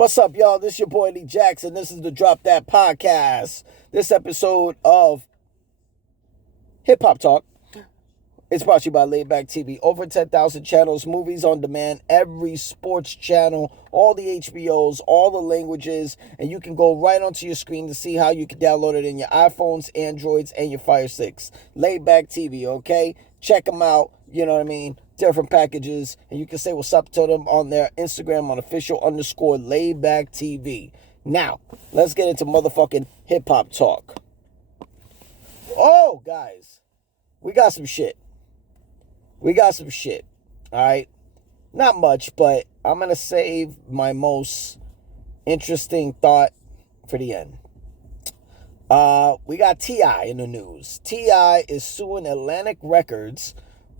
What's up, y'all? This is your boy Lee Jackson. This is the Drop That Podcast. This episode of Hip Hop Talk is brought to you by Laidback TV. Over 10,000 channels, movies on demand, every sports channel, all the HBOs, all the languages, and you can go right onto your screen to see how you can download it in your iPhones, Androids, and your Fire Sticks. Laidback TV, okay? Check them out. You know what I mean? Different packages, and you can say what's up to them on their Instagram on official_Laidback TV. Now, let's get into motherfucking hip hop talk. Oh, guys, we got some shit. All right? Not much, but I'm going to save my most interesting thought for the end. We got T.I. in the news. T.I. is suing Atlantic Records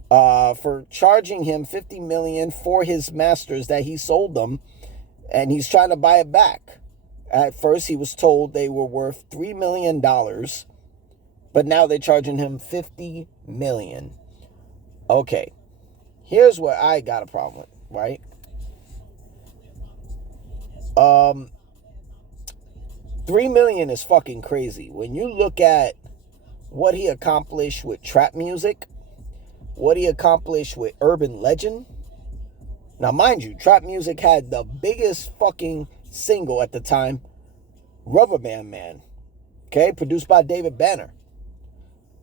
for charging him $50 million for his masters that he sold them, and he's trying to buy it back. At first, he was told they were worth $3 million, but now they're charging him $50 million. Okay, here's what I got a problem with, right? $3 million is fucking crazy. When you look at what he accomplished with trap music, what he accomplished with Urban Legend. Now, mind you, trap music had the biggest fucking single at the time, Rubber Band Man, okay, produced by David Banner.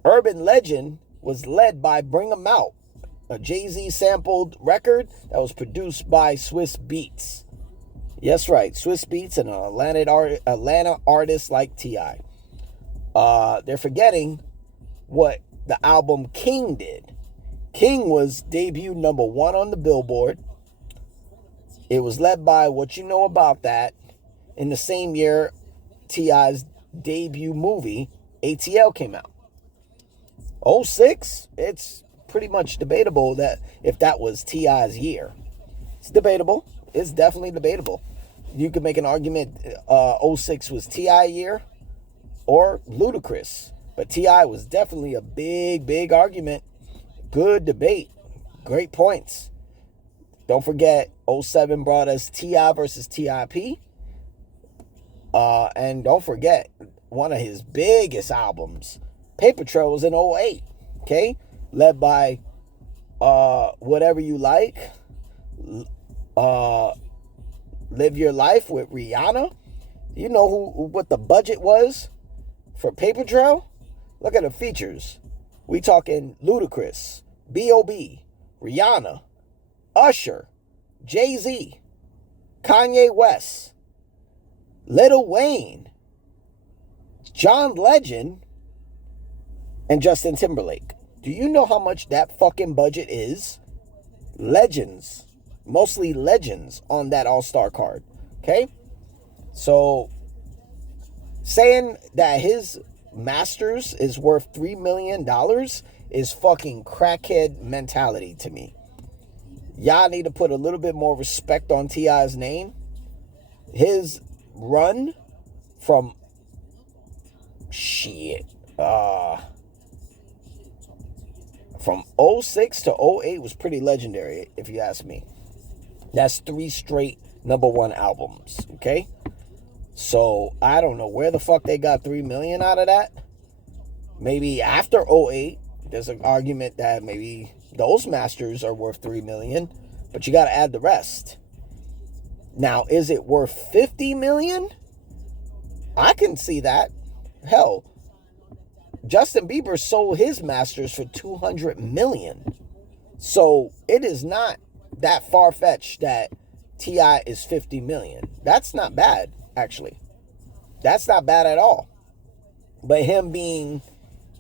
Urban Legend was led by Bring 'Em Out, a Jay-Z sampled record that was produced by Swiss Beats. Yes, right, Swiss Beats and an Atlanta artist like T.I. They're forgetting what the album King did. King was debuted number 1 on the Billboard. It was led by What You Know About That. In the same year, T.I.'s debut movie, ATL, came out. 06, it's pretty much debatable that if that was T.I.'s year. It's debatable. It's definitely debatable. You could make an argument 06 was T.I. year or Ludacris. But T.I. was definitely a big argument. Good debate. Great points. Don't forget, 07 brought us T.I. versus T.I.P. And don't forget, one of his biggest albums, Paper Trail, was in 08. Okay? Led by Whatever You Like. Live Your Life with Rihanna. You know what the budget was for Paper Trail? Look at the features. We talking Ludacris, B.O.B., Rihanna, Usher, Jay-Z, Kanye West, Lil Wayne, John Legend, and Justin Timberlake. Do you know how much that fucking budget is? Legends. Mostly legends on that all-star card. Okay? So, saying that his masters is worth $3 million is fucking crackhead mentality to me. Y'all need to put a little bit more respect on T.I.'s name. His run from from 06 to 08 was pretty legendary, if you ask me. That's 3 straight number 1 albums, okay? So, I don't know where the fuck they got $3 million out of that. Maybe after 08, there's an argument that maybe those masters are worth $3 million, but you got to add the rest. Now, is it worth $50 million? I can see that. Hell, Justin Bieber sold his masters for $200 million. So, it is not that far-fetched that T.I. is $50 million. That's not bad. Actually, that's not bad at all. But him being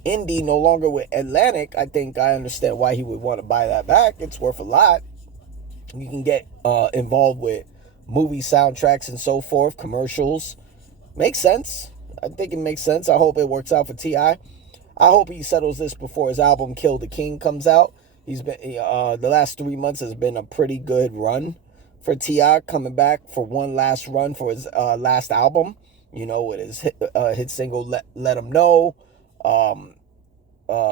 indie, no longer with Atlantic, I think I understand why he would want to buy that back. It's worth a lot. You can get involved with movie soundtracks and so forth, commercials. Makes sense. I think it makes sense. I hope it works out for T.I. I hope he settles this before his album Kill the King comes out. He's been the last 3 months has been a pretty good run for T.I. coming back for one last run for his last album, you know, with his hit single Let 'Em Know,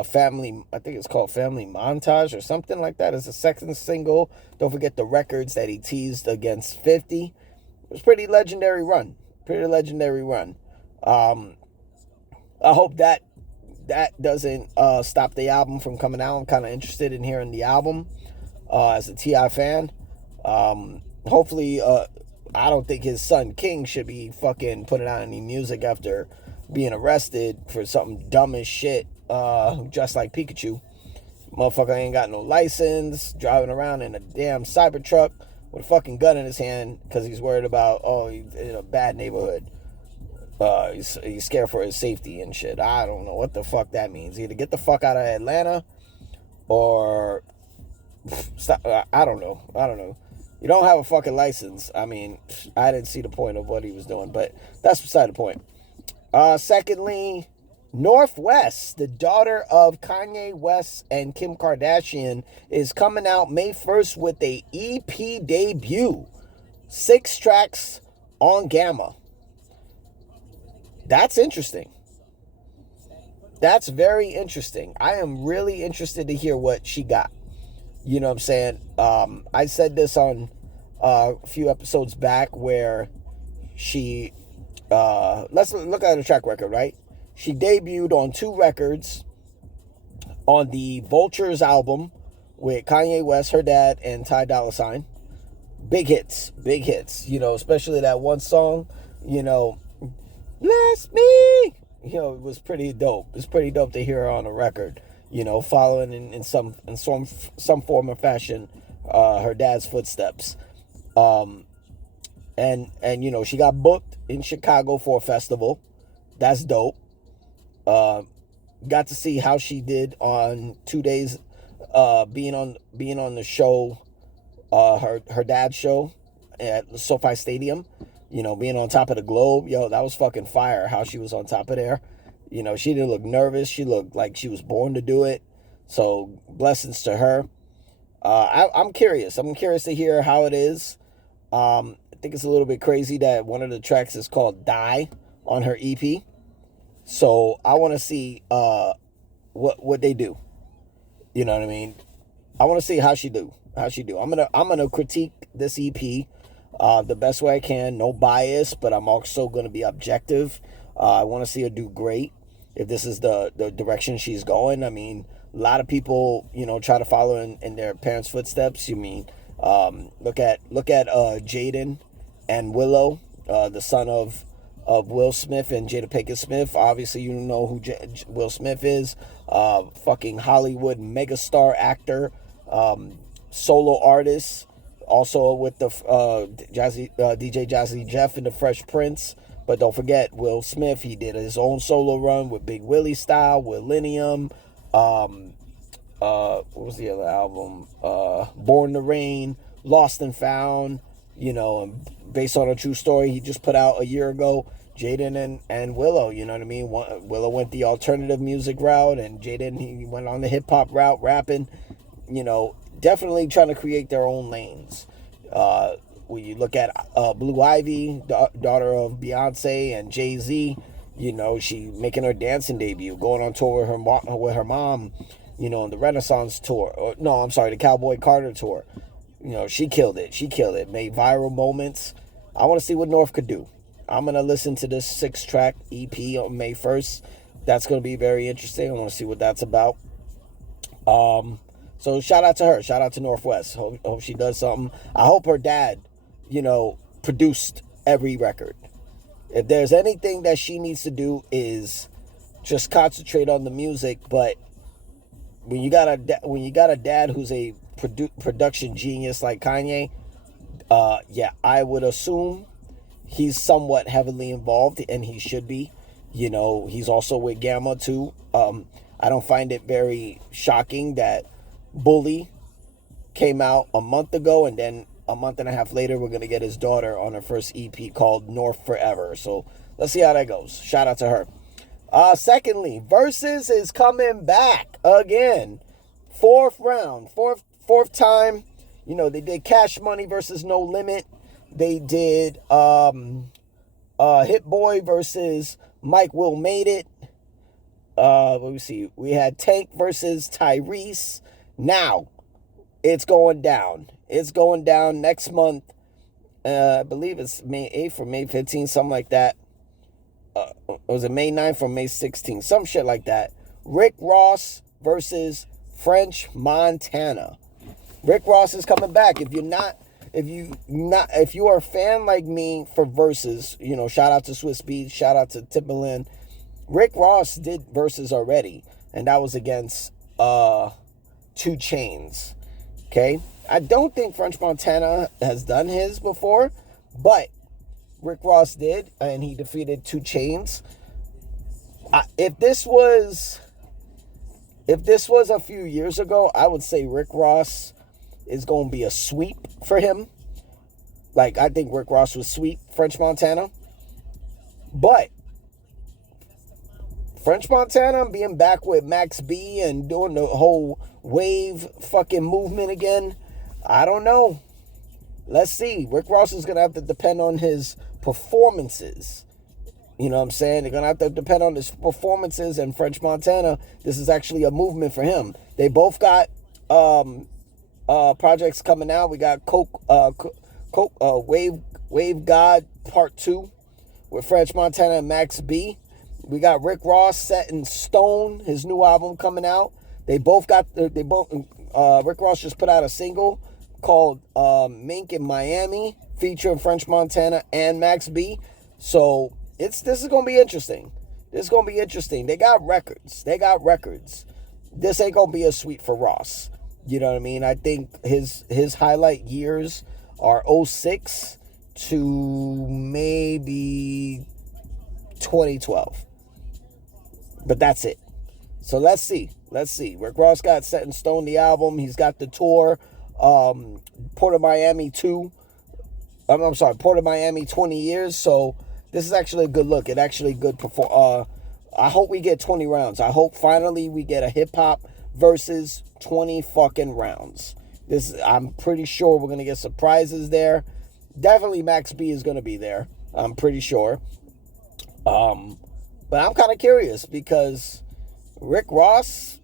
Family, I think it's called Family Montage or something like that. It's a second single. Don't forget the records that he teased against 50. It was pretty legendary run. Pretty legendary run. Um, I hope that doesn't stop the album from coming out. I'm kind of interested in hearing the album as a T.I. fan. Hopefully, I don't think his son King should be fucking putting out any music after being arrested for something dumb as shit, just like Pikachu. Motherfucker ain't got no license, driving around in a damn Cybertruck with a fucking gun in his hand because he's worried about, he's in a bad neighborhood. He's scared for his safety and shit. I don't know what the fuck that means. Either get the fuck out of Atlanta or stop. I don't know. You don't have a fucking license. I mean, I didn't see the point of what he was doing, but that's beside the point. Secondly, North West, the daughter of Kanye West and Kim Kardashian, is coming out May 1st with a EP debut. 6 tracks on Gamma. That's interesting. That's very interesting. I am really interested to hear what she got. You know what I'm saying? I said this on a few episodes back where she, let's look at her track record, right? She debuted on 2 records on the Vultures album with Kanye West, her dad, and Ty Dolla $ign. Big hits. You know, especially that one song, you know, Bless Me. You know, it was pretty dope. It's pretty dope to hear her on a record. You know, following in some form or fashion her dad's footsteps. And you know, she got booked in Chicago for a festival. That's dope. Got to see how she did on 2 days being on the show, her dad's show at SoFi Stadium. You know, being on top of the globe, yo, that was fucking fire. How she was on top of there. You know, she didn't look nervous. She looked like she was born to do it. So blessings to her. I'm curious. I'm curious to hear how it is. I think it's a little bit crazy that one of the tracks is called Die on her EP. So I want to see what they do. You know what I mean? I want to see how she do. I'm gonna critique this EP the best way I can. No bias, but I'm also gonna be objective. I want to see her do great. If this is the direction she's going, I mean, a lot of people, you know, try to follow in their parents' footsteps. You mean, look at Jaden and Willow, the son of Will Smith and Jada Pinkett Smith. Obviously, you know who Will Smith is. Fucking Hollywood megastar actor, solo artist. Also with the DJ Jazzy Jeff and the Fresh Prince. But don't forget, Will Smith, he did his own solo run with Big Willie Style, with Millennium. What was the other album? Born to Rain, Lost and Found, you know, and based on a true story he just put out a year ago. Jaden and Willow, you know what I mean? Willow went the alternative music route, and Jaden, he went on the hip-hop route, rapping, you know, definitely trying to create their own lanes. When you look at Blue Ivy, daughter of Beyonce and Jay-Z, you know, she making her dancing debut, going on tour with her mom, you know, on the Renaissance tour. The Cowboy Carter tour. You know, she killed it. Made viral moments. I want to see what North could do. I'm going to listen to this 6-track EP on May 1st. That's going to be very interesting. I want to see what that's about. So shout out to her. Shout out to Northwest. Hope she does something. I hope her dad, you know, produced every record. If there's anything that she needs to do is just concentrate on the music. But when you got a dad who's a production genius like Kanye, I would assume he's somewhat heavily involved, and he should be. You know, he's also with Gamma too. I don't find it very shocking that Bully came out a month ago, and then a month and a half later we're gonna get his daughter on her first EP called North Forever. So let's see how that goes. Shout out to her. Secondly, Versus is coming back again. 4th round, fourth time. You know, they did Cash Money versus No Limit. They did Hit Boy versus Mike Will Made It. Let me see. We had Tank versus Tyrese. Now, it's going down. It's going down next month. I believe it's May 8th or May 15th, something like that. Was it May 9th or May 16th? Some shit like that. Rick Ross versus French Montana. Rick Ross is coming back. If you are a fan like me for verses, shout out to Swiss Beats, shout out to Timbaland. Rick Ross did verses already, and that was against 2 Chainz. Okay? I don't think French Montana has done his before, but Rick Ross did, and he defeated 2 Chainz. If this was a few years ago, I would say Rick Ross is going to be a sweep for him. Like, I think Rick Ross would sweep French Montana. But French Montana being back with Max B and doing the whole wave fucking movement again, I don't know. Let's see. Rick Ross is going to have to depend on his performances. You know what I'm saying? They're going to have to depend on his performances. And French Montana, this is actually a movement for him. They both got projects coming out. We got Wave God Part 2 with French Montana and Max B. We got Rick Ross, Set in Stone, his new album coming out. Rick Ross just put out a single called Mink in Miami, featuring French Montana and Max B. So this is gonna be interesting. They got records. This ain't gonna be a sweep for Ross. You know what I mean? I think his highlight years are 06 to maybe 2012. But that's it. So let's see. Rick Ross got Set in Stone, the album. He's got the tour. Port of Miami 2. I'm sorry, Port of Miami 20 years. So this is actually a good look. It actually good perform. I hope we get 20 rounds. I hope finally we get a hip hop versus 20 fucking rounds. I'm pretty sure we're gonna get surprises there. Definitely Max B is gonna be there. I'm pretty sure. But I'm kind of curious because Rick Ross,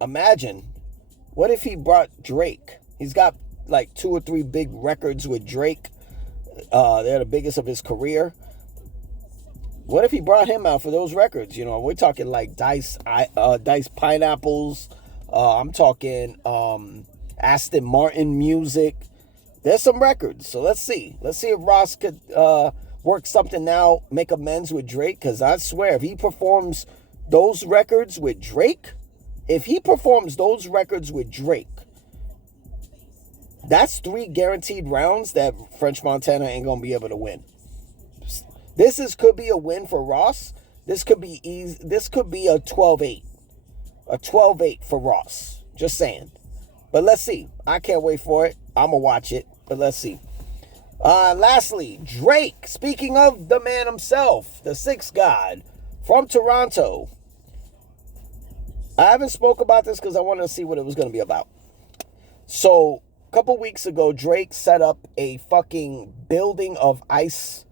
imagine, what if he brought Drake? He's got like 2 or 3 big records with Drake. They're the biggest of his career. What if he brought him out for those records? We're talking like Dice Pineapples. I'm talking Aston Martin music. There's some records. So let's see. Let's see if Ross could work something out, make amends with Drake. Because I swear, if he performs those records with Drake, that's 3 guaranteed rounds that French Montana ain't going to be able to win. Could be a win for Ross. This could be easy. This could be a 12-8. A 12-8 for Ross. Just saying. But let's see. I can't wait for it. I'm going to watch it. But let's see. Lastly, Drake. Speaking of the man himself, the Sixth God from Toronto. I haven't spoke about this because I wanted to see what it was going to be about. So, a couple weeks ago, Drake set up a fucking building of ice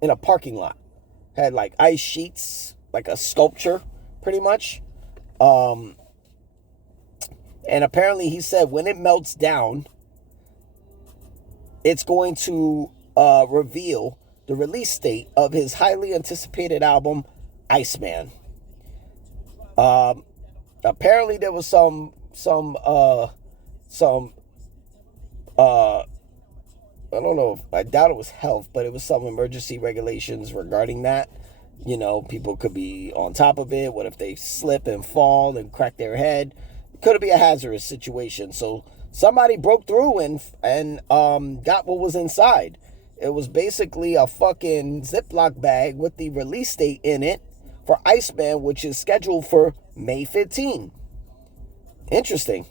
in a parking lot. Had like ice sheets, like a sculpture, pretty much. And apparently he said when it melts down, it's going to reveal the release date of his highly anticipated album, Iceman. Apparently there was some I don't know, I doubt it was health, but it was some emergency regulations regarding that. People could be on top of it. What if they slip and fall and crack their head? It could be a hazardous situation. So somebody broke through and got what was inside. It was basically a fucking Ziploc bag with the release date in it for Iceman, which is scheduled for May 15. Interesting.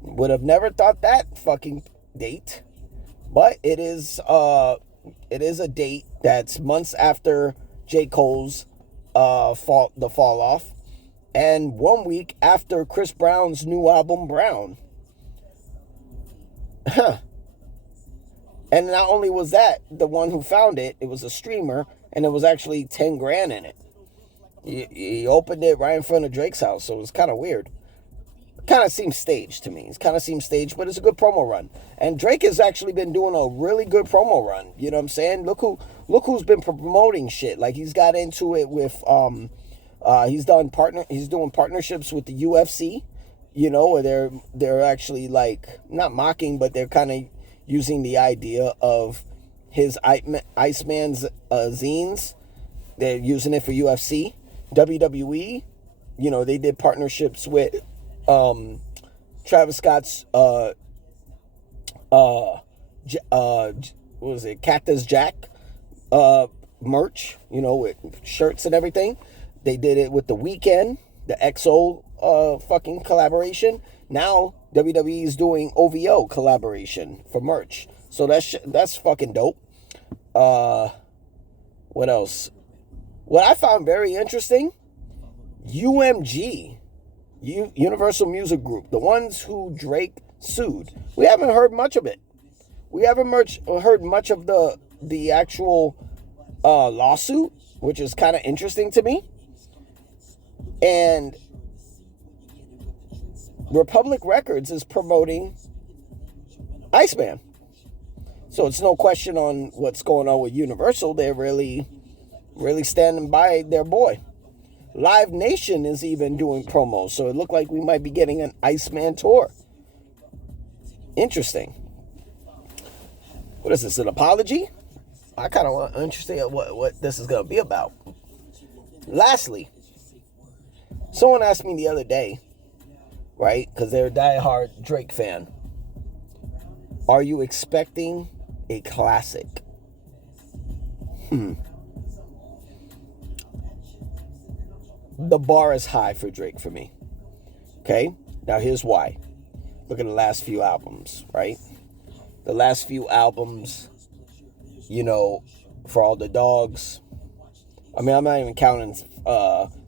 Would have never thought that fucking date. But it is a date that's months after J. Cole's fall off, and 1 week after Chris Brown's new album Brown. And not only was that the one who found it, it was a streamer, and it was actually 10 grand in it. He opened it right in front of Drake's house, so it was kind of weird. kind of seems staged to me. It kind of seems staged, but it's a good promo run. And Drake has actually been doing a really good promo run. You know what I'm saying? Look who's been promoting shit. Like, he's got into it with he's doing partnerships with the UFC, you know, where they're actually, like, not mocking, but they're kind of using the idea of his Iceman's zines. They're using it for UFC. WWE, you know, they did partnerships with Travis Scott's what was it, Cactus Jack merch, you know, with shirts and everything. They did it with The Weeknd, the XO fucking collaboration. Now WWE is doing OVO collaboration for merch. So that's fucking dope. What else? What I found very interesting, UMG, Universal Music Group, the ones who Drake sued. We haven't heard much of it. We haven't heard much of the actual lawsuit, which is kind of interesting to me. And Republic Records is promoting Iceman. So it's no question on what's going on with Universal. They're really standing by their boy. Live Nation is even doing promos, so it looked like we might be getting an Iceman tour. Interesting. What is this, an apology? I kind of want interested in what this is going to be about. Lastly, someone asked me the other day, right, because they're a diehard Drake fan, are you expecting a classic? The bar is high for Drake for me. Okay? Now here's why. Look at the last few albums, right? The last few albums, you know, For All the Dogs. I mean, I'm not even counting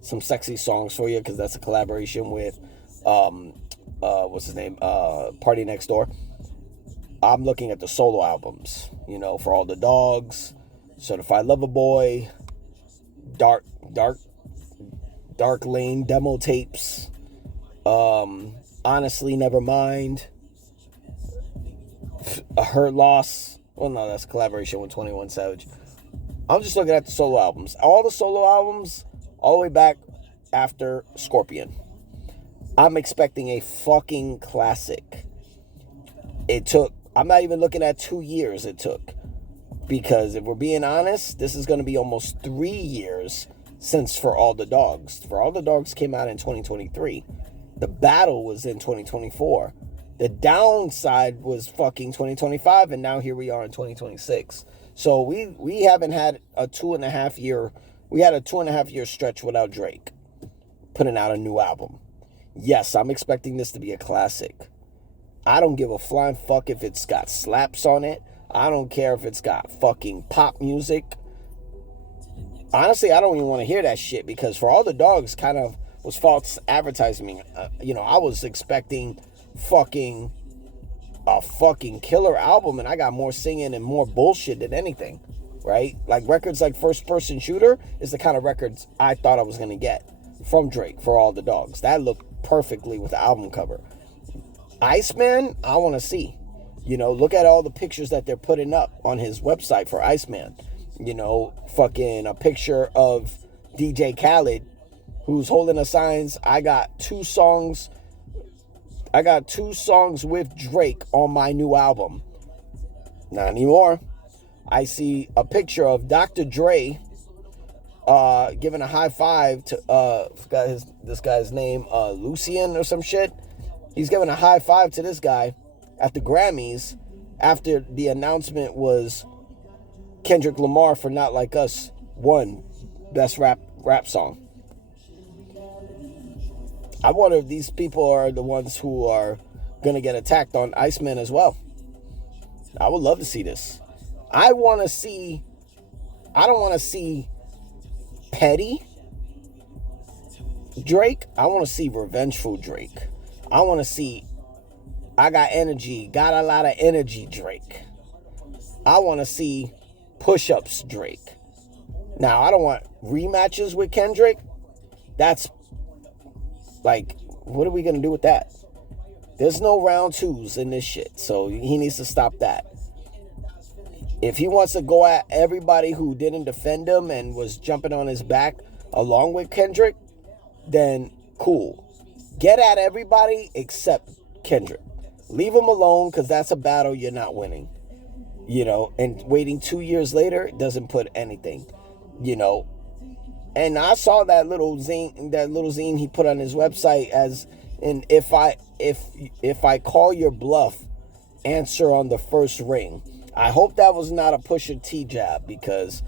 some sexy songs for you because that's a collaboration with, what's his name? Party Next Door. I'm looking at the solo albums, you know, For All the Dogs, Certified Lover Boy, Dark Lane demo tapes, Honestly Nevermind, A Hurt Loss. Well, no, that's a collaboration with 21 Savage. I'm just looking at the solo albums. All the solo albums, all the way back after Scorpion. I'm expecting a fucking classic. I'm not even looking at 2 years it took. Because if we're being honest, this is going to be almost 3 years since For All the Dogs. For All the Dogs came out in 2023. The Battle was in 2024. The Downside was fucking 2025, and now here we are in 2026. So we haven't had a 2.5 year. We had a 2.5 year stretch without Drake putting out a new album. Yes, I'm expecting this to be a classic. I don't give a flying fuck if it's got slaps on it. I don't care if it's got fucking pop music. Honestly, I don't even want to hear that shit because For All the Dogs kind of was false advertising. You know, I was expecting a fucking killer album, and I got more singing and more bullshit than anything, right? Like records like First Person Shooter is the kind of records I thought I was going to get from Drake, For All the Dogs. That looked perfectly with the album cover. Iceman, I want to see. You know, look at all the pictures that they're putting up on his website for Iceman. You know, fucking a picture of DJ Khaled who's holding the signs. I got two songs with Drake on my new album. Not anymore. I see a picture of Dr. Dre giving a high five to forgot this guy's name, Lucian or some shit. He's giving a high five to this guy at the Grammys after the announcement was Kendrick Lamar for Not Like Us won Best Rap Song. I wonder if these people are the ones who are going to get attacked on Iceman as well. I would love to see this. I don't want to see petty Drake. I want to see revengeful Drake. I want to see I got energy, got a lot of energy Drake. I want to see push-ups Drake. Now, I don't want rematches with Kendrick. That's like, what are we going to do with that? There's no round twos in this shit. So he needs to stop that. If he wants to go at everybody who didn't defend him and was jumping on his back along with Kendrick, then cool. Get at everybody except Kendrick. Leave him alone, because that's a battle you're not winning. And waiting 2 years later doesn't put anything. And I saw that little zine he put on his website as, and if I call your bluff, answer on the first ring. I hope that was not a Pusha T jab, because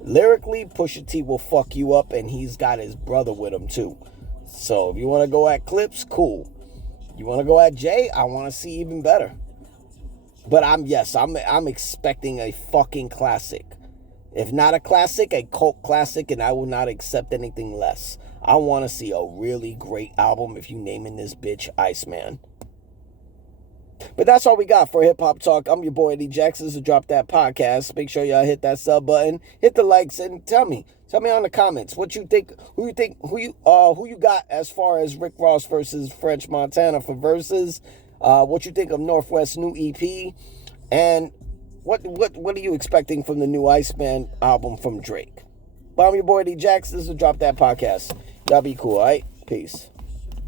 lyrically, Pusha T will fuck you up, and he's got his brother with him too. So if you want to go at Clips, cool. You want to go at Jay, I want to see even better. But I'm expecting a fucking classic. If not a classic, a cult classic, and I will not accept anything less. I want to see a really great album if you naming this bitch Iceman. But that's all we got for Hip Hop Talk. I'm your boy Eddie Jackson. So drop that podcast. Make sure y'all hit that sub button, hit the likes, and tell me on the comments what you think. Who you got as far as Rick Ross versus French Montana for verses? What you think of Northwest's new EP, and what are you expecting from the new Iceman album from Drake? But I'm your boy Eddie Jackson. So drop that podcast. Y'all be cool, all right? Peace.